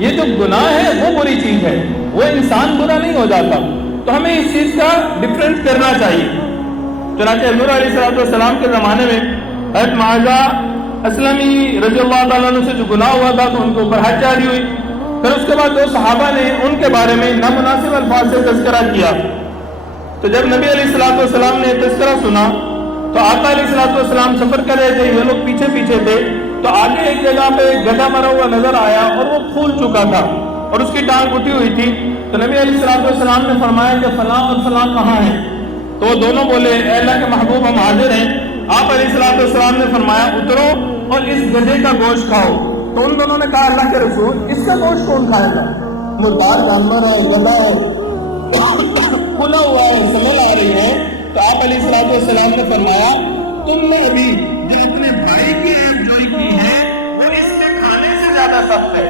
ये जो गुनाह है वो बुरी चीज है, वो इंसान बुरा नहीं हो जाता। तो हमें इस चीज का डिफरेंस करना चाहिए। चुनांचे हुज़ूर अलैहिस्सलाम के ज़माने में हज़रत माज़ा असलमी रज़ियल्लाहु ताला अन्हु से जो गुनाह हुआ था तो उनके ऊपर हद जारी हुई। फिर उसके बाद दो सहाबा ने उनके बारे में नामुनासिब अल्फाज से तज़किरा किया। तो जब नबी अलैहिस्सलाम ने तज़किरा सुना तो आका अलैहिस्सलाम सफर कर रहे थे, ये लोग पीछे पीछे थे। तो आगे एक जगह पे गधा मरा हुआ नजर आया और वो फूल चुका था और उसकी टांग उठी हुई थी। तो नबी अलैहिस्सलाम ने फरमाया कि फलां और फलां कहाँ हैं? तो वो दोनों बोले, अल्लाह के महबूब हम हाजिर हैं। आप अलैहिस्सलाम ने फरमाया उतरो और इस गधे का गोश्त खाओ। तो उन दोनों ने कहा, अल्लाह के रसूल इसका गोश्त कौन खाएगा? मुर्दार जानवर है, गधा है, खुला हुआ है, स्मेल आ रही है। तो आप अलैहिस्सलाम ने फरमाया, तुमने अभी जो अपने भाई की ऐब जोई की है, इसके खाने से ज्यादा सख्त है।